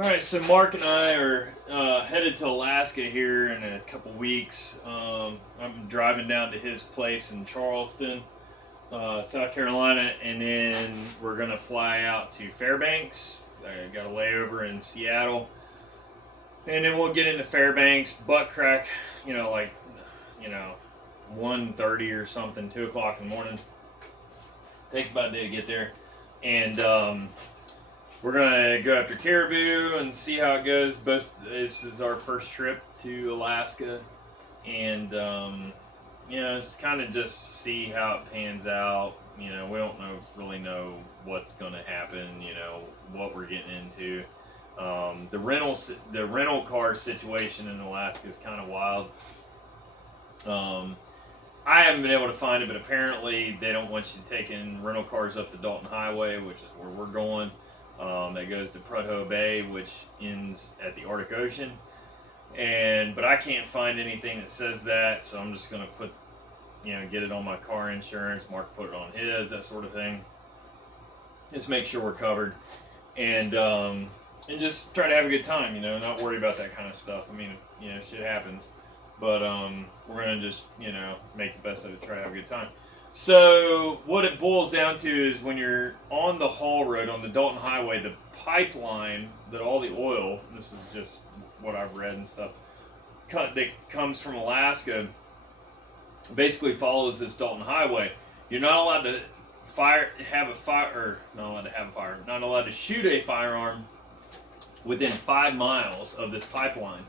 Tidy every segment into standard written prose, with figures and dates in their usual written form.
All right, so Mark and I are headed to Alaska here in a couple weeks. I'm driving down to his place in Charleston, South Carolina, and then we're gonna fly out to Fairbanks. I got a layover in Seattle, and then we'll get into Fairbanks, butt crack, like you know, 1:30 or something, 2 o'clock in the morning. Takes about a day to get there, and we're gonna go after caribou and see how it goes. This is our first trip to Alaska, and it's kind of just see how it pans out. We don't really know what's gonna happen. What we're getting into. The rental car situation in Alaska is kind of wild. I haven't been able to find it, but apparently they don't want you taking rental cars up the Dalton Highway, which is where we're going. That goes to Prudhoe Bay, which ends at the Arctic Ocean. But I can't find anything that says that, so I'm just gonna get it on my car insurance. Mark put it on his, that sort of thing. Just make sure we're covered, and just try to have a good time. Not worry about that kind of stuff. I mean, shit happens, but we're gonna just make the best of it. Try to have a good time. So what it boils down to is when you're on the haul road on the Dalton Highway, the pipeline that all the oil, this is just what I've read and stuff, that comes from Alaska, basically follows this Dalton Highway. You're not allowed to not allowed to shoot a firearm within 5 miles of this pipeline.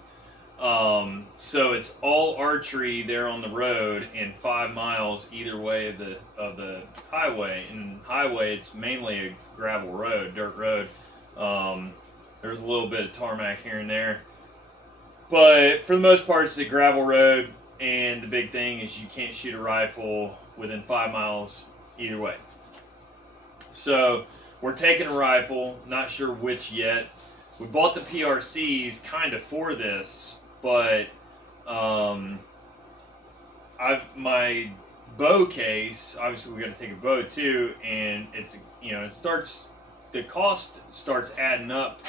So it's all archery there on the road and 5 miles either way of the highway. And highway, it's mainly a gravel road, dirt road. There's a little bit of tarmac here and there, but for the most part, it's a gravel road. And the big thing is you can't shoot a rifle within 5 miles either way. So we're taking a rifle, not sure which yet. We bought the PRCs kind of for this. But my bow case, obviously we got to take a bow too, and the cost starts adding up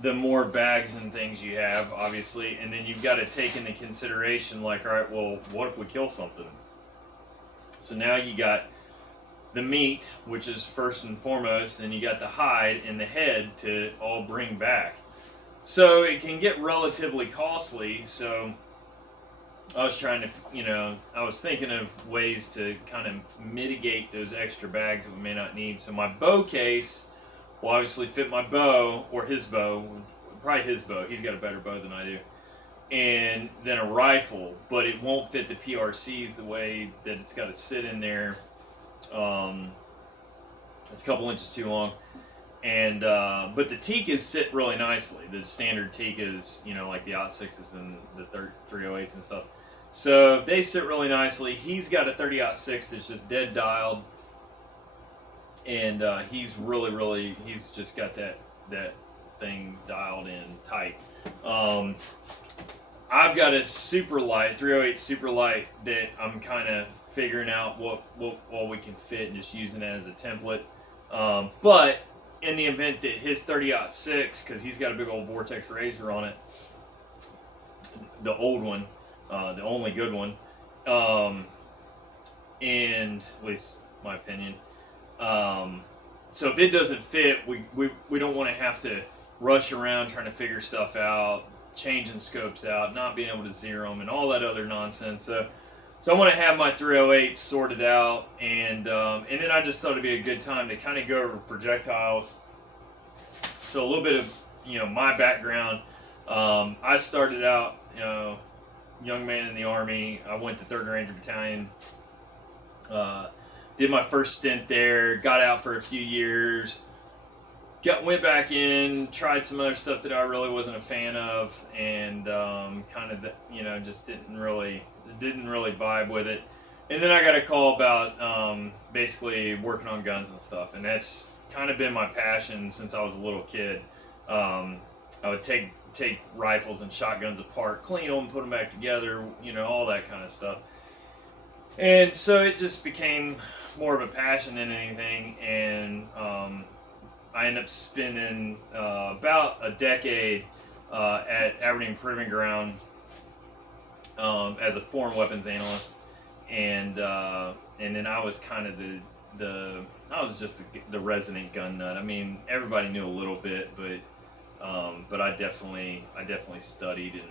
the more bags and things you have, obviously, and then you've got to take into consideration, like, all right, well, what if we kill something? So now you got the meat, which is first and foremost, and you got the hide and the head to all bring back. So it can get relatively costly. So I was I was thinking of ways to kind of mitigate those extra bags that we may not need. So my bow case will obviously fit my bow, or his bow, probably his bow. He's got a better bow than I do. And then a rifle, but it won't fit the PRCs the way that it's got to sit in there. It's a couple inches too long. And but the Tikkas sit really nicely. The standard Tikkas, like the .6s and the 308s and stuff. So they sit really nicely. He's got a 30-06 that's just dead dialed, and he's he's just got that thing dialed in tight. I've got a super light 308 super light that I'm kind of figuring out what we can fit and just using it as a template. But in the event that his 30-06, because he's got a big old Vortex Razor on it, the old one, the only good one, and at least my opinion. So if it doesn't fit, we don't want to have to rush around trying to figure stuff out, changing scopes out, not being able to zero them, and all that other nonsense. So I want to have my 308 sorted out, and then I just thought it'd be a good time to kind of go over projectiles. So a little bit of my background. I started out young man in the Army. I went to 3rd Ranger Battalion. Did my first stint there. Got out for a few years. Went back in. Tried some other stuff that I really wasn't a fan of, and just didn't really vibe with it. And then I got a call about basically working on guns and stuff, and that's kind of been my passion since I was a little kid. I would take rifles and shotguns apart, clean them, put them back together, all that kind of stuff. And so it just became more of a passion than anything, and I ended up spending about a decade at Aberdeen Proving Ground as a foreign weapons analyst, and then I was kind of I was just the resident gun nut. I mean, everybody knew a little bit, but I definitely studied and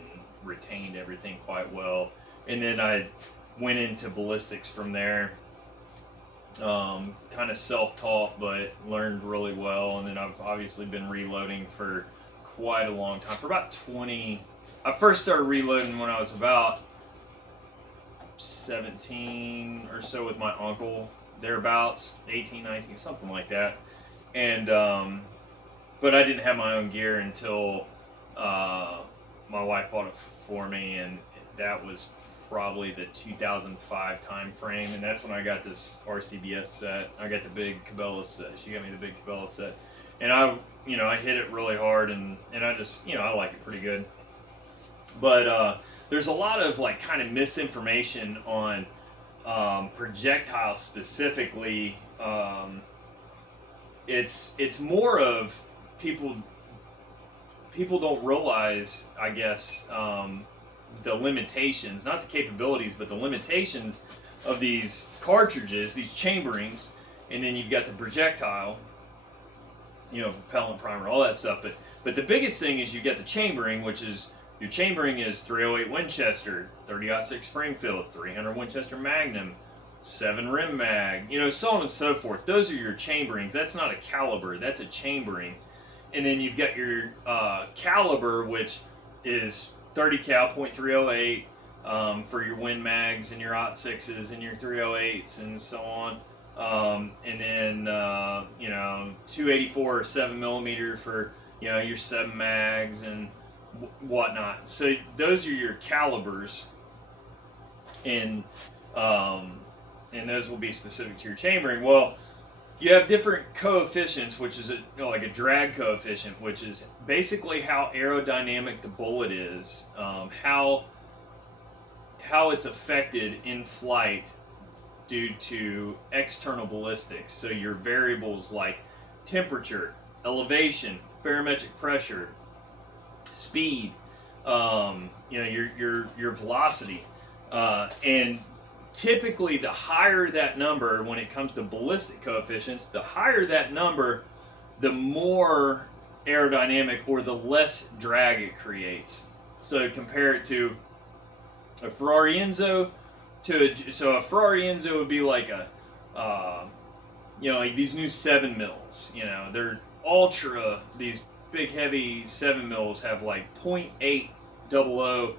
retained everything quite well. And then I went into ballistics from there. Kind of self-taught, but learned really well. And then I've obviously been reloading for quite a long time. For about 20, I first started reloading when I was about 17 or so with my uncle, thereabouts, 18, 19, something like that. And but I didn't have my own gear until my wife bought it for me, and that was probably the 2005 time frame, and that's when I got this RCBS set. I got the big Cabela set. She got me the big Cabela set, and I hit it really hard, and I just, I like it pretty good. But there's a lot of like kind of misinformation on projectiles specifically. It's more of people don't realize, I guess, the limitations, not the capabilities, but the limitations of these cartridges, these chamberings, and then you've got the projectile, propellant, primer, all that stuff. But the biggest thing is you've got the chambering, which is, your chambering is 308 Winchester, 30-06 Springfield, 300 Winchester Magnum, 7 rim mag, so on and so forth. Those are your chamberings. That's not a caliber, that's a chambering. And then you've got your caliber, which is 30 cal, .308 for your Win mags and your .6s and your 308s and so on. And then 284 or 7mm for your 7 mags and whatnot. So those are your calibers, and those will be specific to your chambering. Well, you have different coefficients, which is like a drag coefficient, which is basically how aerodynamic the bullet is, how it's affected in flight due to external ballistics. So your variables like temperature, elevation, barometric pressure, speed, your velocity, and typically the higher that number when it comes to ballistic coefficients, the higher that number, the more aerodynamic or the less drag it creates. So compare it to a Ferrari Enzo so a Ferrari Enzo would be like like these new 7 mils. They're ultra, these big heavy 7 mils have like 0.800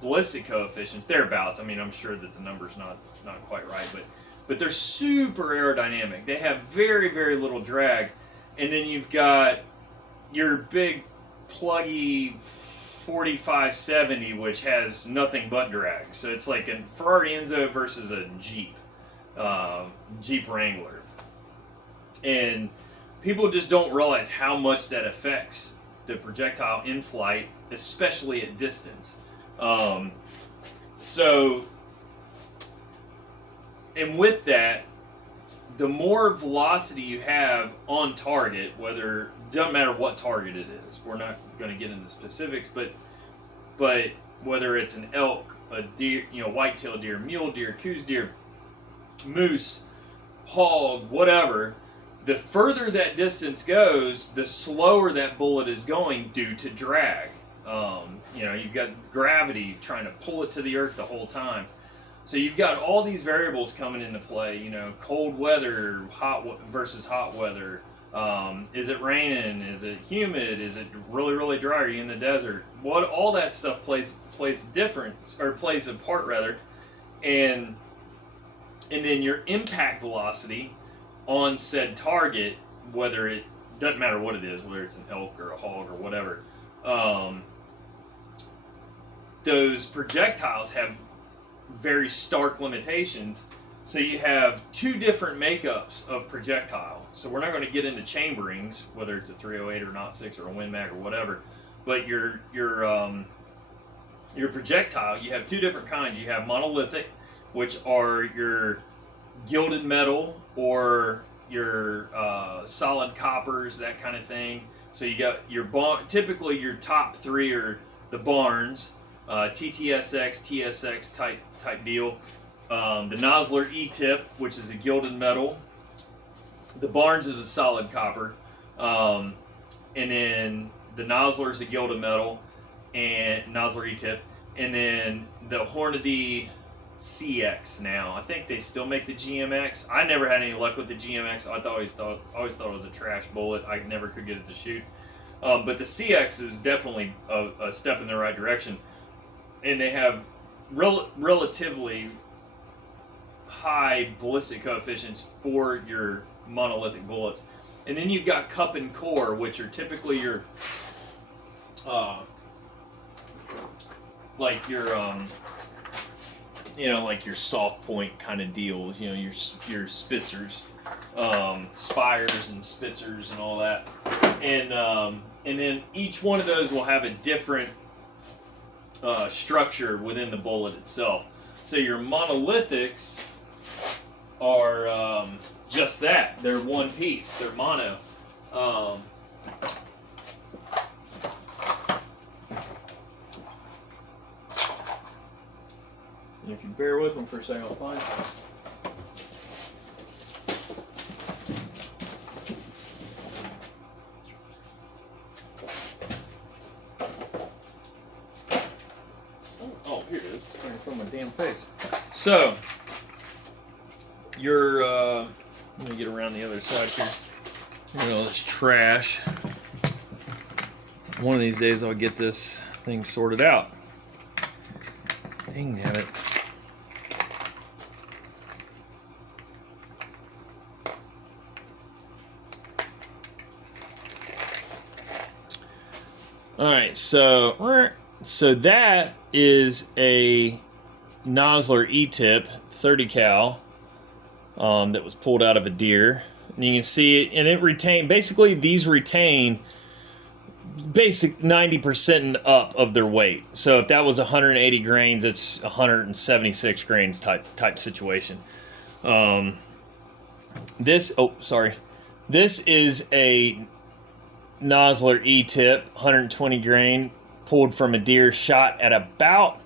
ballistic coefficients, thereabouts. I mean, I'm sure that the number's not quite right, but they're super aerodynamic. They have very, very little drag. And then you've got your big pluggy 4570, which has nothing but drag. So it's like a Ferrari Enzo versus a Jeep Wrangler. And people just don't realize how much that affects the projectile in flight, especially at distance. And with that, the more velocity you have on target, doesn't matter what target it is. We're not going to get into specifics, but whether it's an elk, a deer, white-tailed deer, mule deer, coos deer, moose, hog, whatever, the further that distance goes, the slower that bullet is going due to drag. You've got gravity trying to pull it to the earth the whole time. So you've got all these variables coming into play, cold weather, hot versus hot weather. Is it raining? Is it humid? Is it really, really dry? Are you in the desert? All that stuff plays a part rather. And then your impact velocity on said target, whether it doesn't matter what it is, whether it's an elk or a hog or whatever, those projectiles have very stark limitations. So you have two different makeups of projectile. So we're not going to get into chamberings, whether it's a 308 or not 6 or a Win Mag or whatever. But your projectile, you have two different kinds. You have monolithic, which are your gilded metal or your solid coppers, that kind of thing. So you got your typically your top three are the Barnes, TTSX, TSX type deal. The Nosler E-tip, which is a gilded metal. The Barnes is a solid copper, and then the Nosler is a gilded metal, and Nosler E-tip, and then the Hornady CX. Now I think they still make the GMX. I never had any luck with the GMX. I always thought it was a trash bullet. I never could get it to shoot. But the CX is definitely a step in the right direction, and they have relatively high ballistic coefficients for your monolithic bullets. And then you've got cup and core, which are typically your like your soft point kind of deals, your Spitzers, Spires and Spitzers and all that, and then each one of those will have a different structure within the bullet itself. So your monolithics are just that. They're one piece. They're mono. If you bear with me for a second, I'll find some. Oh, here it is. Right in front of my damn face. So, let me get around the other side here. All this trash. One of these days I'll get this thing sorted out. Dang damn it. Alright, so that is a Nosler E-tip 30 cal that was pulled out of a deer. And you can see it, and it retained, basically these retain 90% and up of their weight. So if that was 180 grains, it's 176 grains type situation. This is a Nosler E-tip, 120 grain, pulled from a deer, shot at about,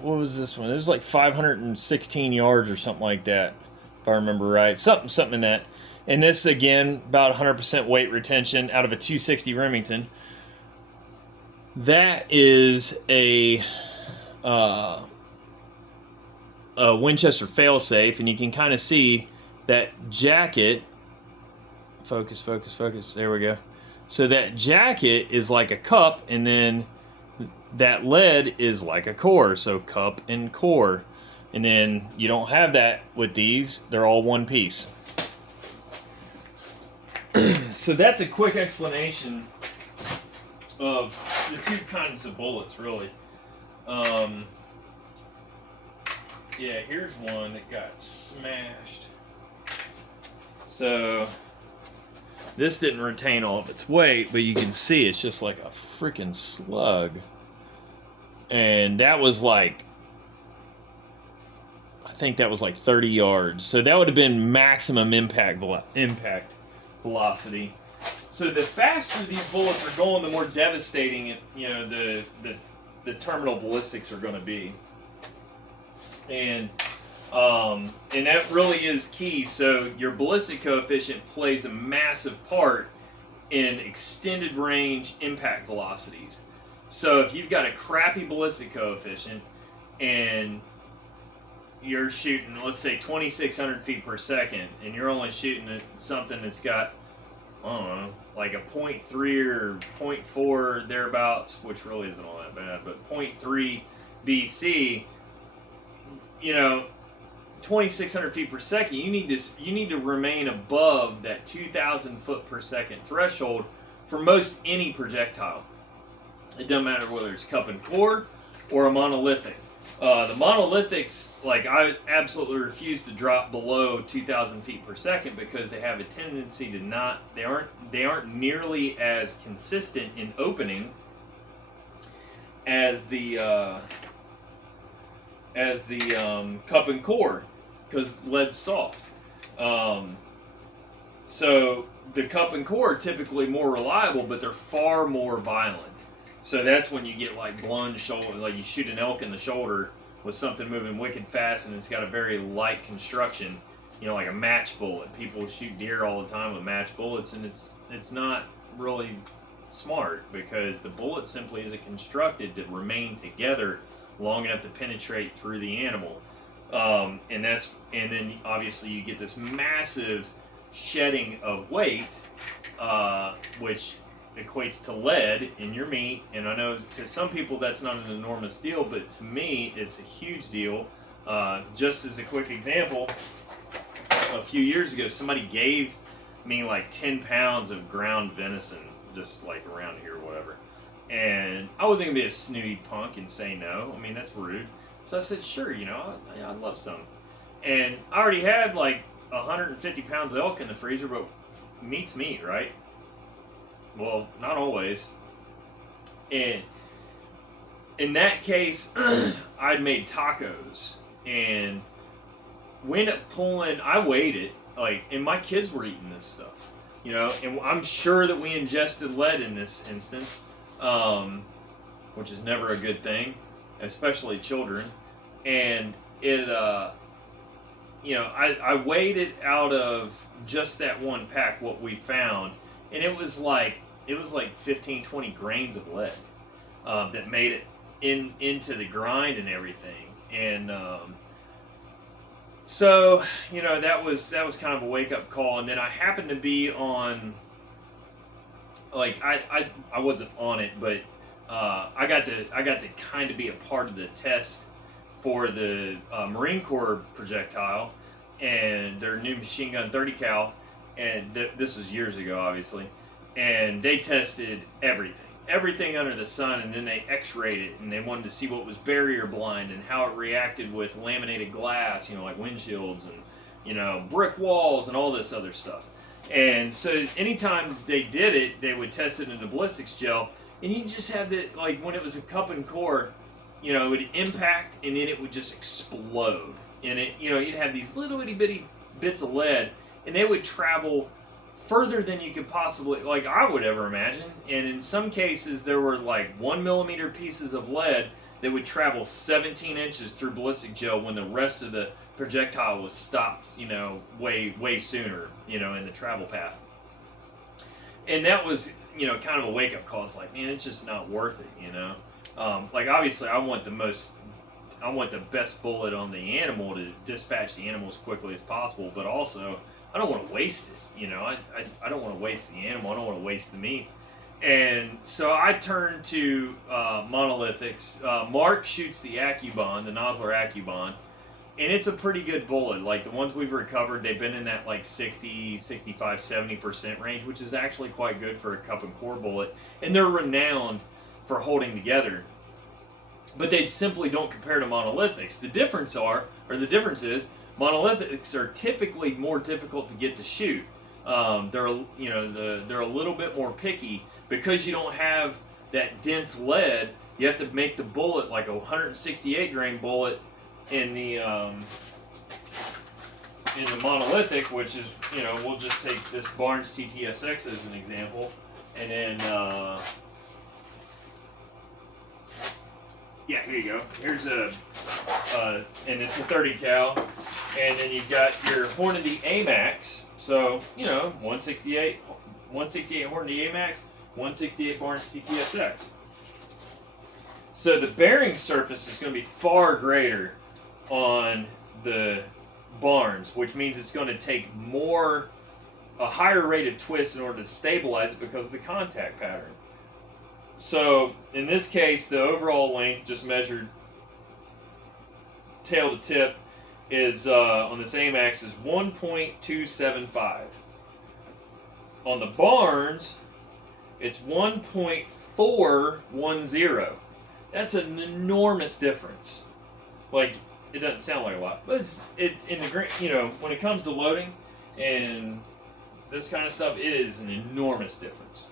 what was this one? It was like 516 yards or something like that, if I remember right. Something in that. And this, again, about 100% weight retention out of a 260 Remington. That is a Winchester failsafe, and you can kind of see that jacket. Focus. There we go. So that jacket is like a cup, and then that lead is like a core. So cup and core. And then you don't have that with these. They're all one piece. So that's a quick explanation of the two kinds of bullets, really. Yeah, here's one that got smashed. So this didn't retain all of its weight, but you can see it's just like a freaking slug. And that was like, I think that was like 30 yards. So that would have been maximum impact velocity. So the faster these bullets are going, the more devastating the terminal ballistics are going to be. And that really is key. So your ballistic coefficient plays a massive part in extended range impact velocities. So if you've got a crappy ballistic coefficient and you're shooting, let's say, 2,600 feet per second, and you're only shooting at something that's got, I don't know, like a 0.3 or 0.4 thereabouts, which really isn't all that bad, but 0.3 BC, 2,600 feet per second, you need to remain above that 2,000 foot per second threshold for most any projectile. It doesn't matter whether it's cup and core or a monolithic. The monolithics, I absolutely refuse to drop below 2,000 feet per second because they have a tendency to they aren't nearly as consistent in opening as the cup and core. because lead's soft. So the cup and core are typically more reliable, but they're far more violent. So that's when you get like blown shoulder, like you shoot an elk in the shoulder with something moving wicked fast, and it's got a very light construction. You know, like a match bullet. People shoot deer all the time with match bullets, and it's not really smart because the bullet simply isn't constructed to remain together long enough to penetrate through the animal. And then obviously you get this massive shedding of weight, which equates to lead in your meat. And I know to some people that's not an enormous deal, but to me it's a huge deal. Just as a quick example, a few years ago somebody gave me like 10 pounds of ground venison, just like around here or whatever. And I wasn't going to be a snooty punk and say no. I mean, that's rude. So I said, sure, you know, I'd love some. And I already had like 150 pounds of elk in the freezer, but meat's meat, right? Well, not always. And in that case, I'd made tacos. And we ended up pulling, I weighed it, like, and my kids were eating this stuff. You know, and I'm sure that we ingested lead in this instance, which is never a good thing, especially children. And it, you know, I weighed it out of just that one pack, what we found, and it was like 15, 20 grains of lead that made it into the grind and everything. And so, you know, that was kind of a wake-up call. And then I happened to be on, like, I wasn't on it, but I got to kind of be a part of the test for the Marine Corps projectile and their new machine gun 30 cal, and this was years ago, obviously, and they tested everything under the sun, and then they x-rayed it, and they wanted to see what was barrier blind and how it reacted with laminated glass, you know, like windshields and, you know, brick walls and all this other stuff. And so anytime they did it, they would test it in a ballistics gel, and you just had that, like, when it was a cup and core, you know, it would impact and then it would just explode. And it, you know, you'd have these little itty bitty bits of lead, and they would travel further than you could possibly, like I would ever imagine. And in some cases, there were like 1 millimeter pieces of lead that would travel 17 inches through ballistic gel when the rest of the projectile was stopped, you know, way sooner, you know, in the travel path. And that was, you know, kind of a wake-up call. It's like, man, it's just not worth it, you know. Like, obviously, I want the best bullet on the animal to dispatch the animal as quickly as possible, but also, I don't want to waste it, you know. I don't want to waste the animal. I don't want to waste the meat. And so I turned to monolithics. Mark shoots the Accubon, the Nosler Accubon, and it's a pretty good bullet. Like, the ones we've recovered, they've been in that, like, 60, 65, 70% range, which is actually quite good for a cup and core bullet. And they're renowned for holding together. But they simply don't compare to monolithics. The difference is, monolithics are typically more difficult to get to shoot. They're a little bit more picky because you don't have that dense lead. You have to make the bullet like a 168 grain bullet in the monolithic, which is, you know, we'll just take this Barnes TTSX as an example, and then yeah, here you go. Here's and it's a 30 cal, and then you've got your Hornady AMAX. So, you know, 168 Hornady AMAX, 168 Barnes TTSX. So the bearing surface is going to be far greater on the Barnes, which means it's going to take a higher rate of twist in order to stabilize it because of the contact pattern. So, in this case, the overall length, just measured tail to tip, is on this AMAX is 1.275. On the Barnes, it's 1.410. That's an enormous difference. Like, it doesn't sound like a lot, but when it comes to loading and this kind of stuff, it is an enormous difference.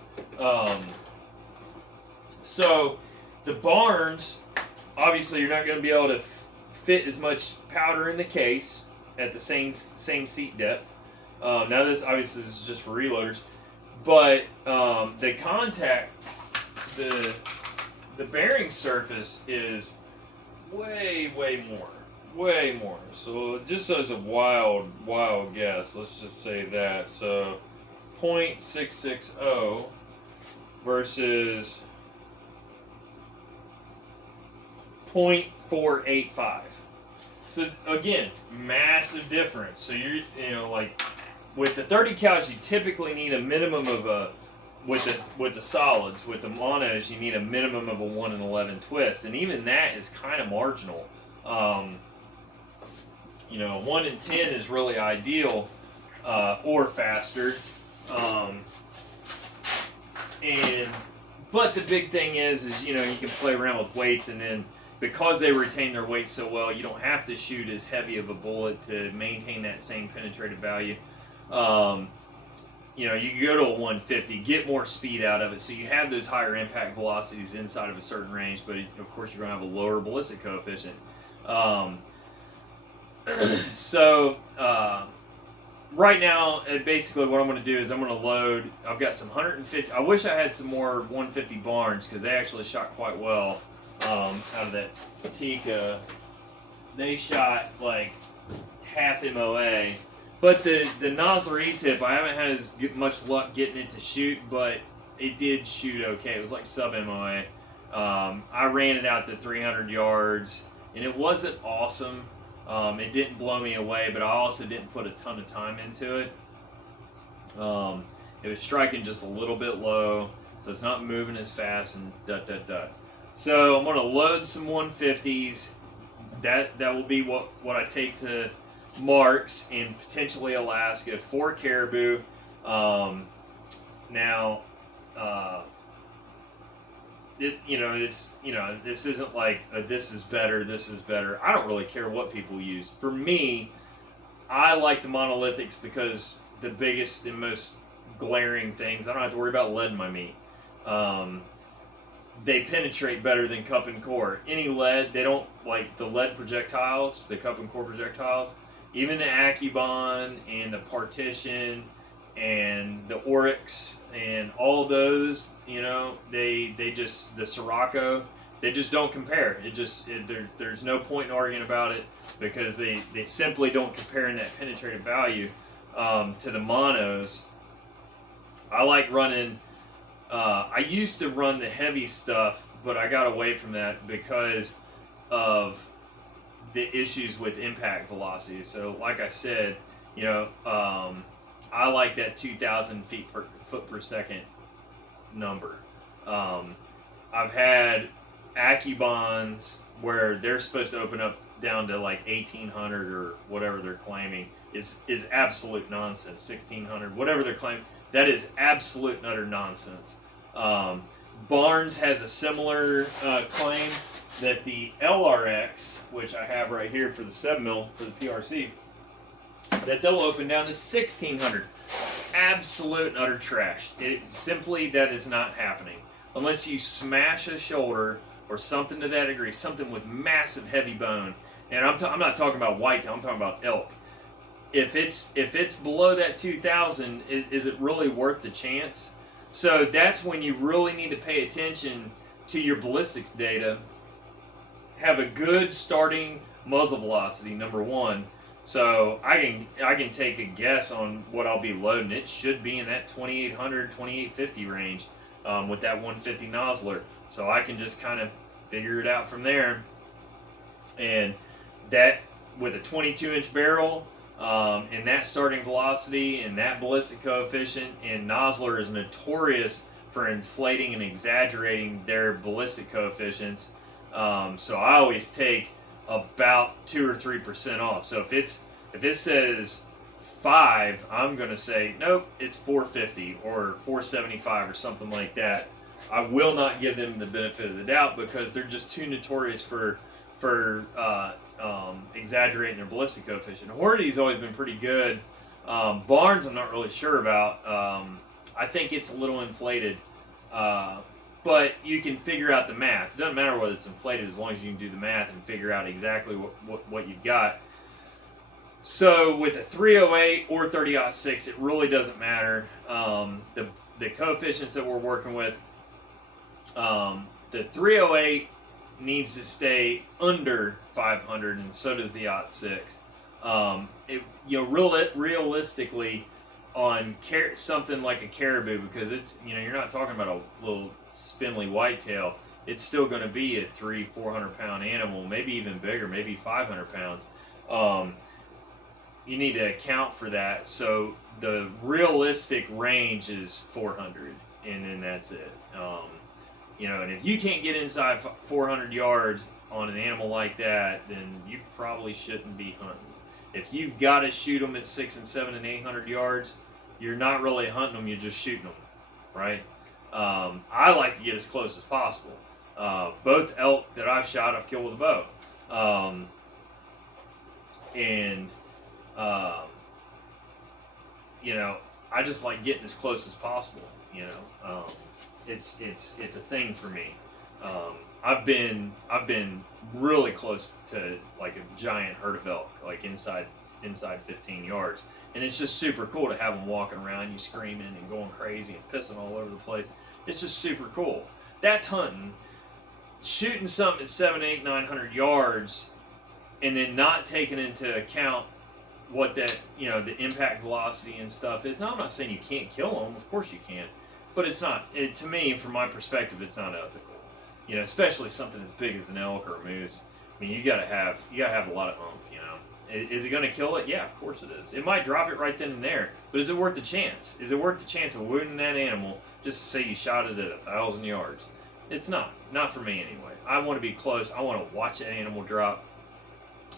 So, the Barnes, obviously you're not going to be able to fit as much powder in the case, at the same seat depth. Now this obviously is just for reloaders, but the contact, the bearing surface is way more. So just as a wild guess, let's just say that. So 0.660 versus 0.485. So again, massive difference. So you're, like with the 30 cows, you typically need a minimum of a with the solids. With the monos, you need a minimum of a 1 in 11 twist, and even that is kind of marginal. 1 in 10 is really ideal, or faster. But the big thing is you can play around with weights, and then because they retain their weight so well, you don't have to shoot as heavy of a bullet to maintain that same penetrative value. You can go to a 150, get more speed out of it, so you have those higher impact velocities inside of a certain range, but of course you're going to have a lower ballistic coefficient. Right now, basically what I'm going to do is I'm going to load. I've got some 150. I wish I had some more 150 Barnes because they actually shot quite well out of that Tikka. They shot like half MOA. But the Nosler E-tip, I haven't had as much luck getting it to shoot, but it did shoot okay. It was like sub MOA. I ran it out to 300 yards, and it wasn't awesome. It didn't blow me away, but I also didn't put a ton of time into it. It was striking just a little bit low, so it's not moving as fast and . So I'm going to load some 150s. That will be what I take to marks in potentially Alaska for caribou. This isn't like this is better. I don't really care what people use. For me, I like the monolithics because the biggest and most glaring things, I don't have to worry about lead in my meat. They penetrate better than cup and core. Any lead, they don't like the lead projectiles, the cup and core projectiles. Even the AccuBond and the Partition and the Oryx and all those, they just, the Sirocco, they just don't compare. There's no point in arguing about it because they simply don't compare in that penetrative value to the monos. I like running, I used to run the heavy stuff, but I got away from that because of the issues with impact velocity. So like I said, I like that 2,000 foot per second number. I've had AccuBonds where they're supposed to open up down to like 1,800 or whatever they're claiming is absolute nonsense. 1,600, whatever they're claiming, that is absolute and utter nonsense. Barnes has a similar claim that the LRX, which I have right here for the 7mm for the PRC, that they'll open down to 1,600. Absolute and utter trash. That is not happening. Unless you smash a shoulder or something to that degree, something with massive heavy bone. And I'm not talking about whitetail, I'm talking about elk. If it's below that 2,000, is it really worth the chance? So that's when you really need to pay attention to your ballistics data. Have a good starting muzzle velocity, number one. So I can take a guess on what I'll be loading. It should be in that 2,800, 2,850 range with that 150 Nosler. So I can just kind of figure it out from there. And that with a 22-inch barrel and that starting velocity and that ballistic coefficient, and Nosler is notorious for inflating and exaggerating their ballistic coefficients. So I always take about 2 or 3% off. So if it says 5, I'm gonna say nope, it's 450 or 475 or something like that. I will not give them the benefit of the doubt because they're just too notorious for exaggerating their ballistic coefficient. Hornady's always been pretty good. Barnes, I'm not really sure about. I think it's a little inflated. But you can figure out the math. It doesn't matter whether it's inflated as long as you can do the math and figure out exactly what you've got. So with a 308 or 30-06, it really doesn't matter. The coefficients that we're working with, the 308 needs to stay under 500, and so does the 06. Realistically, on something like a caribou, because it's you're not talking about a little spindly whitetail. It's still going to be a 300-400 pound animal, maybe even bigger, maybe 500 pounds. You need to account for that. So the realistic range is 400, and then that's it. And if you can't get inside 400 yards on an animal like that, then you probably shouldn't be hunting. If you've got to shoot them at 600 and 700 and 800 yards, you're not really hunting them, you're just shooting them, right? I like to get as close as possible. Both elk that I've shot, I've killed with a bow. I just like getting as close as possible, it's a thing for me. I've been really close to like a giant herd of elk, like inside 15 yards, and it's just super cool to have them walking around you screaming and going crazy and pissing all over the place. It's just super cool. That's hunting. Shooting something at 700, 800, 900 yards, and then not taking into account what that the impact velocity and stuff is. Now, I'm not saying you can't kill them. Of course you can, but it's not. To me, from my perspective, it's not ethical. Especially something as big as an elk or a moose. I mean, you gotta have a lot of oomph. Is it gonna kill it? Yeah, of course it is. It might drop it right then and there, but is it worth the chance? Is it worth the chance of wounding that animal just to say you shot it at 1,000 yards? It's not. Not for me anyway. I want to be close. I want to watch that animal drop.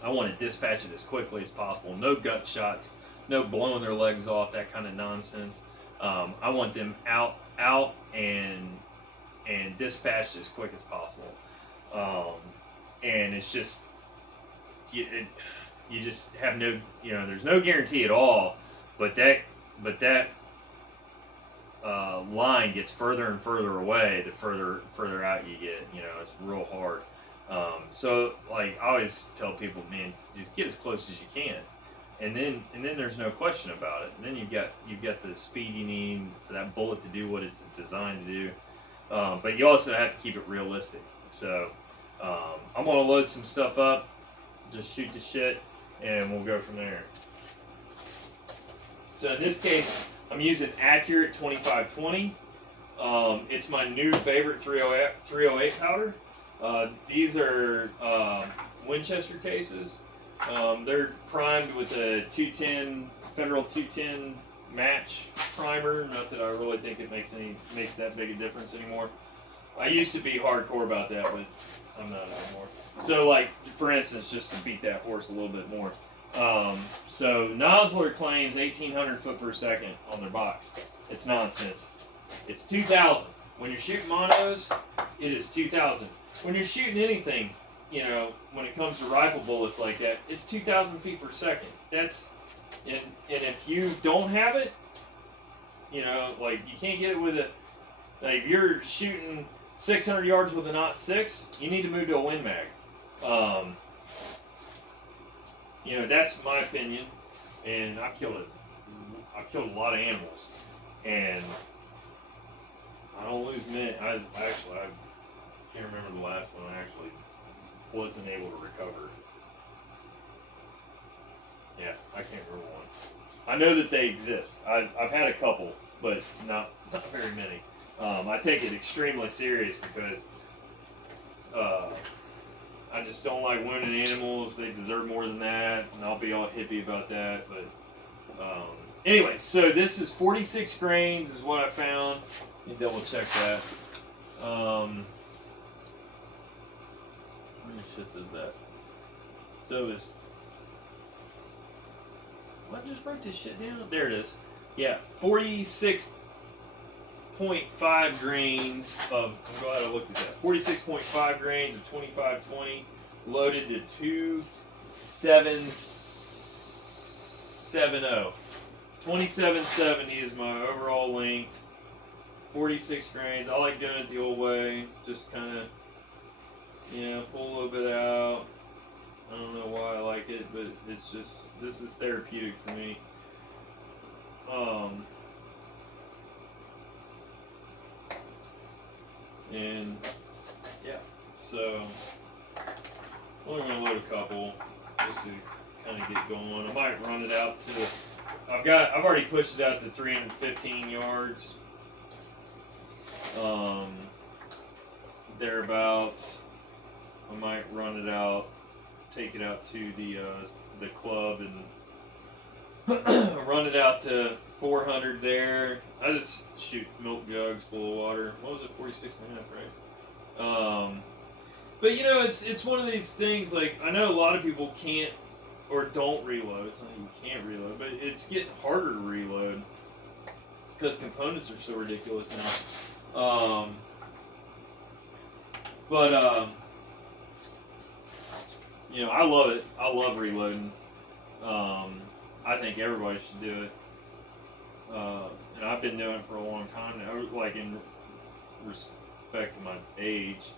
I want to dispatch it as quickly as possible. No gut shots. No blowing their legs off. That kind of nonsense. I want them out and dispatched as quick as possible. And it's just you just have no there's no guarantee at all. But that line gets further and further away the further out you get. It's real hard. So like I always tell people, man, just get as close as you can, and then there's no question about it. And then you've got the speed you need for that bullet to do what it's designed to do. But you also have to keep it realistic. So I'm gonna load some stuff up, just shoot the shit, and we'll go from there. So in this case, I'm using Accurate 2520. It's my new favorite 308 powder. These are Winchester cases. They're primed with a 210 Federal 210 match primer. Not that I really think it makes that big a difference anymore. I used to be hardcore about that, but I'm not anymore. So, like for instance, just to beat that horse a little bit more. So Nosler claims 1,800 foot per second on their box. It's nonsense. It's 2,000. When you're shooting monos, it is 2,000. When you're shooting anything, when it comes to rifle bullets like that, it's 2,000 feet per second. That's and if you don't have it, like you can't get it with a. Like if you're shooting 600 yards with a .6, you need to move to a Win Mag. That's my opinion, and I've killed a lot of animals, and I don't lose many. I can't remember the last one I actually wasn't able to recover. Yeah, I can't remember one. I know that they exist. I've had a couple, but not very many. I take it extremely serious because I just don't like wounded animals. They deserve more than that, and I'll be all hippie about that. But anyway, so this is 46 grains is what I found. Let me double check that. How many shits is that? So it's. I just wrote this shit down. There it is. Yeah, 46.5 grains of. I'm glad I looked at that. 46.5 grains of 2520 loaded to 2770. 2770 is my overall length. 46 grains. I like doing it the old way. Just kind of, pull a little bit out. I don't know why I like it, but it's just, this is therapeutic for me. And yeah, so I'm only gonna load a couple just to kind of get going. I might run it out to, I've already pushed it out to 315 yards. Thereabouts. I might run it out, take it out to the club and run it out to 400 there. I just shoot milk jugs full of water. What was it, 46 and a half, right? But you know, it's one of these things, like, I know a lot of people can't or don't reload. It's not that you can't reload, but it's getting harder to reload because components are so ridiculous now. You know, I love it. I love reloading. I think everybody should do it. And I've been doing it for a long time now, like in respect to my age.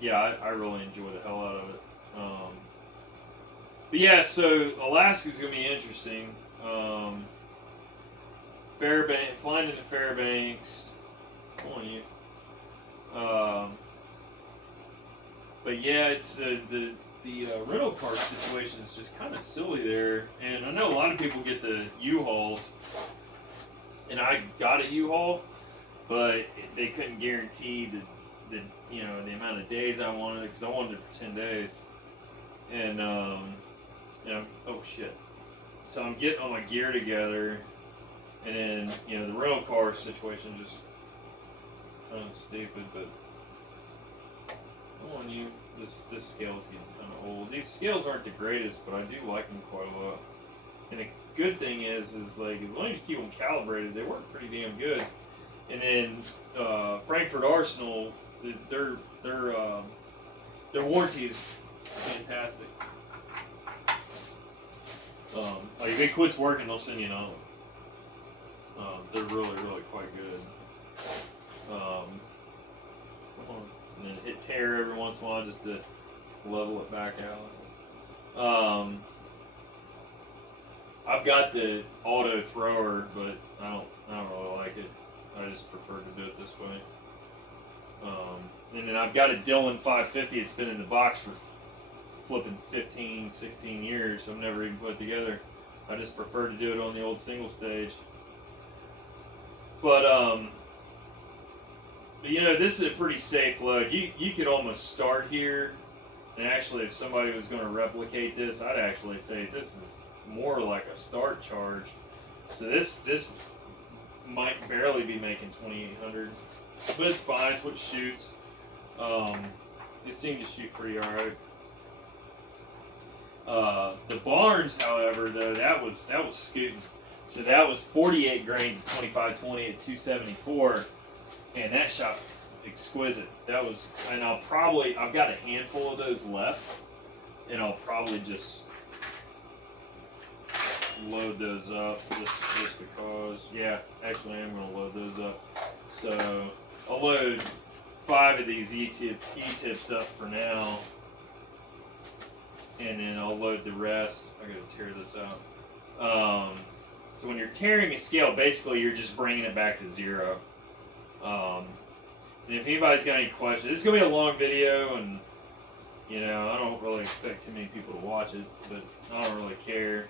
Yeah, I really enjoy the hell out of it. But yeah, so Alaska's gonna be interesting. Fairbanks, flying into Fairbanks. Come on, you. But yeah, it's the rental car situation is just kind of silly there, and I know a lot of people get the U-Hauls, and I got a U-Haul, but they couldn't guarantee the you know, the amount of days I wanted, because I wanted it for 10 days, and you know, oh shit, so I'm getting all my gear together, and then, you know, the rental car situation just kind of stupid, but come on, you. This scale is getting kind of old. These scales aren't the greatest, but I do like them quite a lot. And the good thing is like, as long as you keep them calibrated, they work pretty damn good. And then Frankfurt Arsenal, their warranty is fantastic. Like, if it quits working, they'll send you another one. They're really quite good. And then hit tear every once in a while just to level it back out. I've got the auto thrower, but I don't really like it. I just prefer to do it this way. And then I've got a Dillon 550. It's been in the box for flipping 15, 16 years. I've never even put it together. I just prefer to do it on the old single stage. But you know, this is a pretty safe load. You could almost start here, and actually, if somebody was going to replicate this, I'd actually say this is more like a start charge. So this might barely be making 2,800, but it's fine. It's what it shoots. It seemed to shoot pretty alright. The Barnes, however, though, that was scooting. So that was 48 grains of 2520 at 274. And that shot exquisite. That was, and I've got a handful of those left, and I'll probably just load those up just because. Yeah, actually, I am going to load those up. So I'll load 5 of these E-tips up for now, and then I'll load the rest. I got to tear this out. So when you're tearing a scale, basically you're just bringing it back to 0. And if anybody's got any questions, it's going to be a long video, and, you know, I don't really expect too many people to watch it, but I don't really care.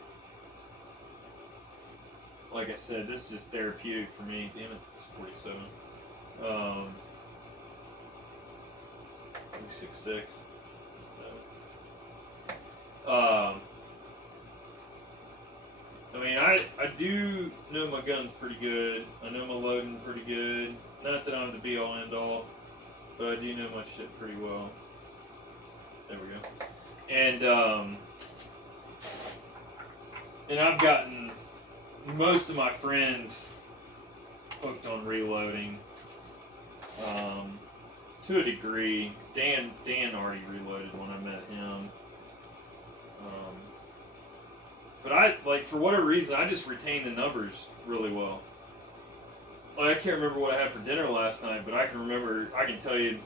Like I said, this is just therapeutic for me. Damn it, it's 47. 6.6. I mean, I do know my gun's pretty good. I know my loading pretty good. Not that I'm the be-all, end-all, but I do know my shit pretty well. There we go. And I've gotten most of my friends hooked on reloading, to a degree. Dan already reloaded when I met him. But for whatever reason, I just retain the numbers really well. Like, I can't remember what I had for dinner last night, but I can tell you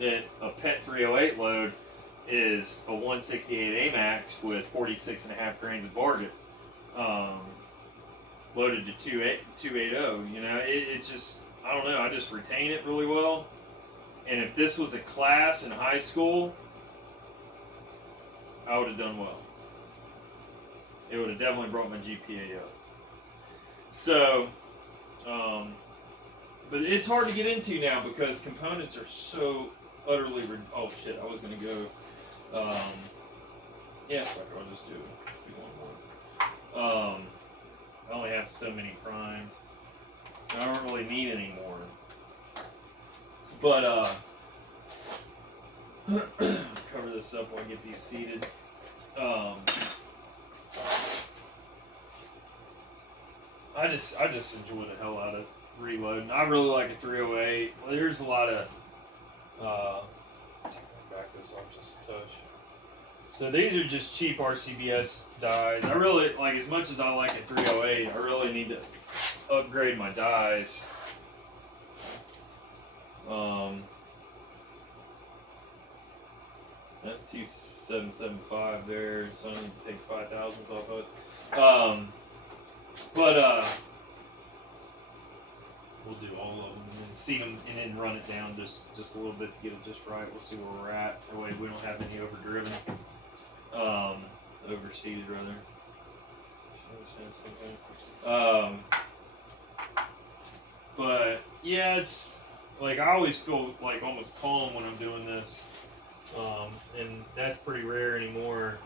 that a PET 308 load is a 168 AMAX with 46.5 grains of Varget, loaded to 280. You know, it's just, I don't know, I just retain it really well. And if this was a class in high school, I would have done well. It would have definitely brought my GPA up. So, but it's hard to get into now because components are so utterly. Oh shit! I was gonna go. Yeah, fuck it, I'll just do one more. I only have so many primed. I don't really need any more. But cover this up while I get these seated. I just enjoy the hell out of reloading. I really like a 308. Well, there's a lot of back this up just a touch. So these are just cheap RCBS dies. I really like, as much as I like a 308, I really need to upgrade my dies. That's 2775 there, so I need to take 5,000 off of it. We'll do all of them and then seat them and then run it down just a little bit to get it just right. We'll see where we're at. That way we don't have any overdriven, overseated rather. But yeah, it's like I always feel like almost calm when I'm doing this, and that's pretty rare anymore.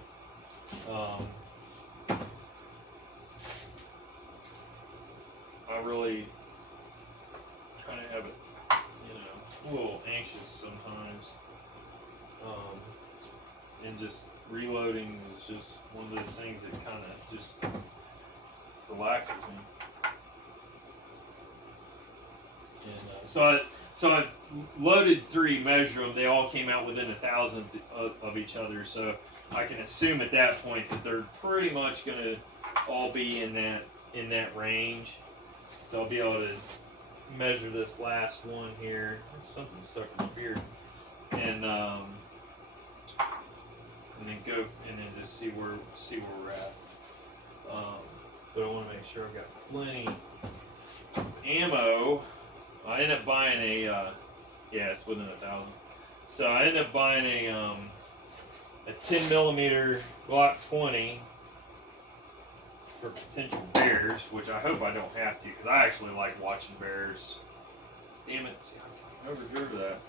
I really kind of have it, a little anxious sometimes, and just reloading is just one of those things that kind of just relaxes me. And so I loaded 3, measured them. They all came out within 1,000th of each other. So I can assume at that point that they're pretty much going to all be in that range. So I'll be able to measure this last one here. There's something stuck in my beard, and then go and then just see where we're at. But I want to make sure I've got plenty of ammo. I ended up buying a it's within 1,000. So I ended up buying a 10mm Glock 20 for potential bears, which I hope I don't have to, because I actually like watching bears. Damn it, see, I overdrew that.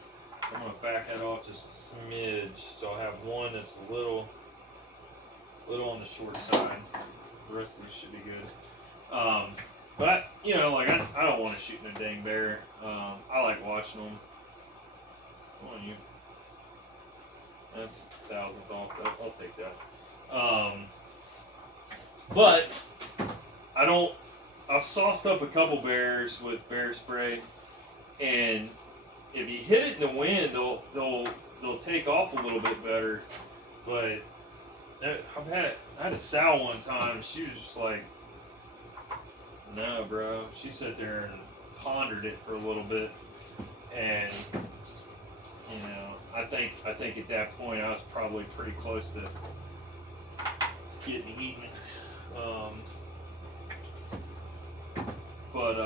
I'm going to back that off just a smidge, so I'll have one that's a little on the short side. The rest of these should be good. But, like, I don't want to shoot no dang bear. I like watching them. Come on, you. That's 1,000th off. I'll take that. But I've sauced up a couple bears with bear spray, and if you hit it in the wind, they'll take off a little bit better. But I had a sow one time. She was just like, no, bro. She sat there and pondered it for a little bit, and I think at that point I was probably pretty close to getting eaten. But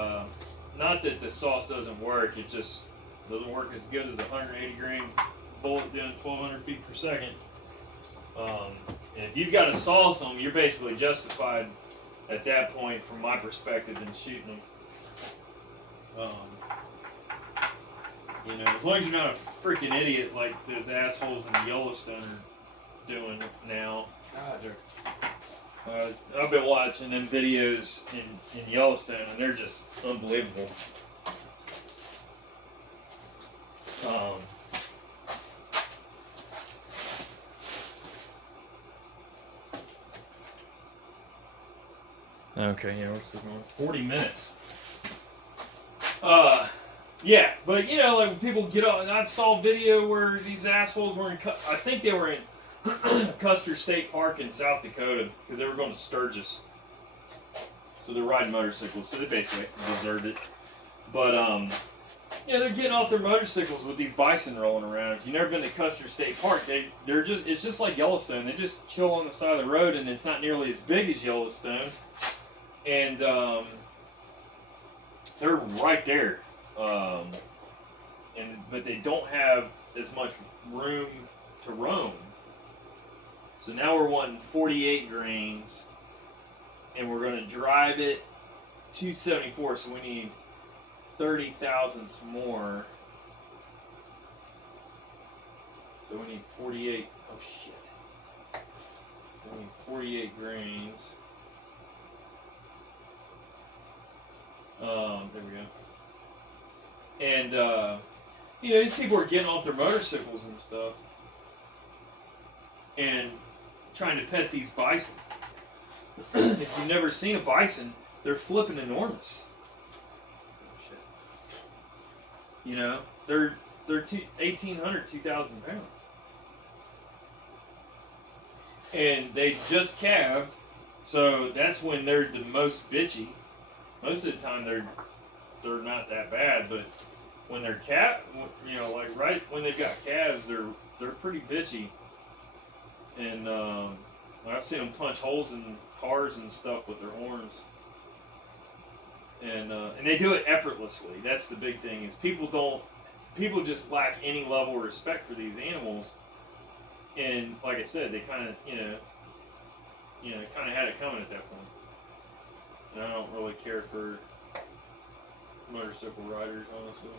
not that the sauce doesn't work, it just doesn't work as good as a 180 grain bullet doing 1,200 feet per second. And if you've got to sauce them, you're basically justified at that point, from my perspective, in shooting them. As long as you're not a freaking idiot like those assholes in Yellowstone are doing now. God, I've been watching them videos in Yellowstone, and they're just unbelievable. Okay, yeah, we're still going 40 minutes. Yeah, but like when people get up, and I saw a video where these assholes were I think they were in Custer State Park in South Dakota, because they were going to Sturgis. So they're riding motorcycles, so they basically deserted it. But Yeah, they're getting off their motorcycles with these bison rolling around. If you've never been to Custer State Park, it's just like Yellowstone. They just chill on the side of the road, and it's not nearly as big as Yellowstone. And they're right there. But they don't have as much room to roam. So now we're wanting 48 grains, and we're going to drive it 274. So we need 30 thousandths more. So we need 48. Oh shit! We need 48 grains. There we go. And these people are getting off their motorcycles and stuff, and trying to pet these bison. If you've never seen a bison, they're flipping enormous. You know, they're 1,800, 2,000 pounds. And they just calved, so that's when they're the most bitchy. Most of the time they're not that bad, but when they're like right when they've got calves, they're pretty bitchy. And I've seen them punch holes in cars and stuff with their horns. And they do it effortlessly. That's the big thing. Is people just lack any level of respect for these animals. And like I said, they kind of had it coming at that point. And I don't really care for motorcycle riders, honestly.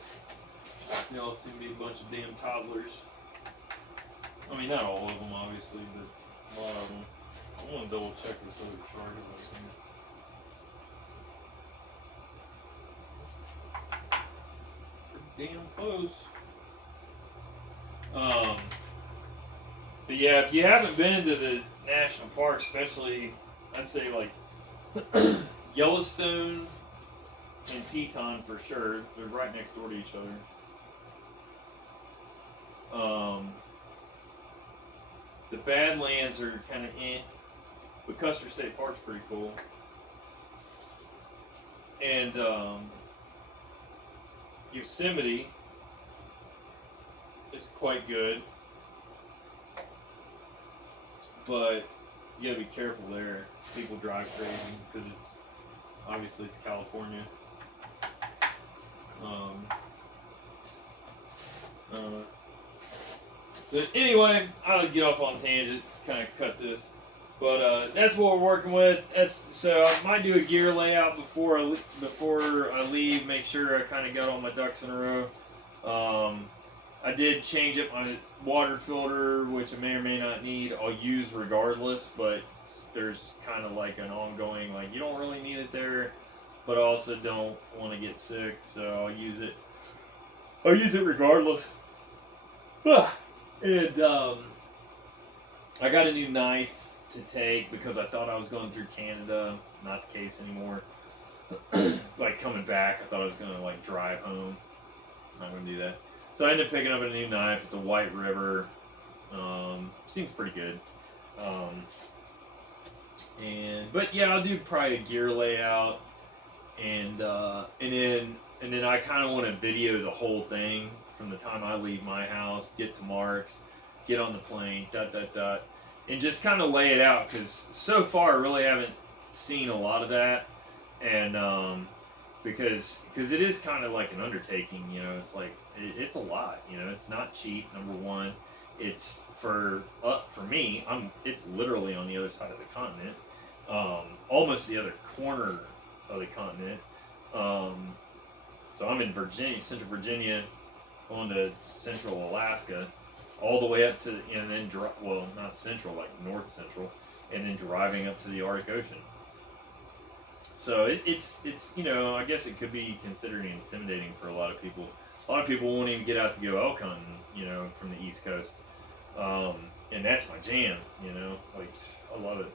They all seem to be a bunch of damn toddlers. I mean, not all of them, obviously, but a lot of them. I want to double check this other chart. Damn close. But yeah, if you haven't been to the national park, especially, I'd say like Yellowstone and Teton for sure. They're right next door to each other. The Badlands are kind of but Custer State Park's pretty cool. And Yosemite is quite good, but you gotta be careful there. People drive crazy because it's California. But anyway, I'll get off on a tangent, kind of cut this. But that's what we're working with. So I might do a gear layout before I leave. Make sure I kind of got all my ducks in a row. I did change up my water filter, which I may or may not need. I'll use regardless, but there's kind of like an ongoing, like you don't really need it there, but I also don't want to get sick, so I'll use it. I'll use it regardless. And I got a new knife to take because I thought I was going through Canada. Not the case anymore. Like coming back, I thought I was going to like drive home. Not going to do that. So I ended up picking up a new knife. It's a White River. Seems pretty good. But yeah, I'll do probably a gear layout, and then I kind of want to video the whole thing from the time I leave my house, get to Mark's, get on the plane, and just kind of lay it out, because so far I really haven't seen a lot of that, and because it is kind of like an undertaking, it's like it's a lot, it's not cheap. Number one, it's for me, it's literally on the other side of the continent, almost the other corner of the continent. So I'm in Virginia, Central Virginia, going to Central Alaska, all the way up to, and then not Central, like North Central, and then driving up to the Arctic Ocean. So it's I guess it could be considered intimidating for a lot of people. A lot of people won't even get out to go elk hunting, from the East Coast, and that's my jam. Like I love it.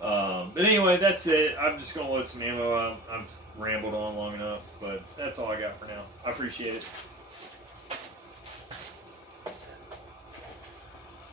But anyway, that's it. I'm just gonna load some ammo up. I've rambled on long enough, but that's all I got for now. I appreciate it.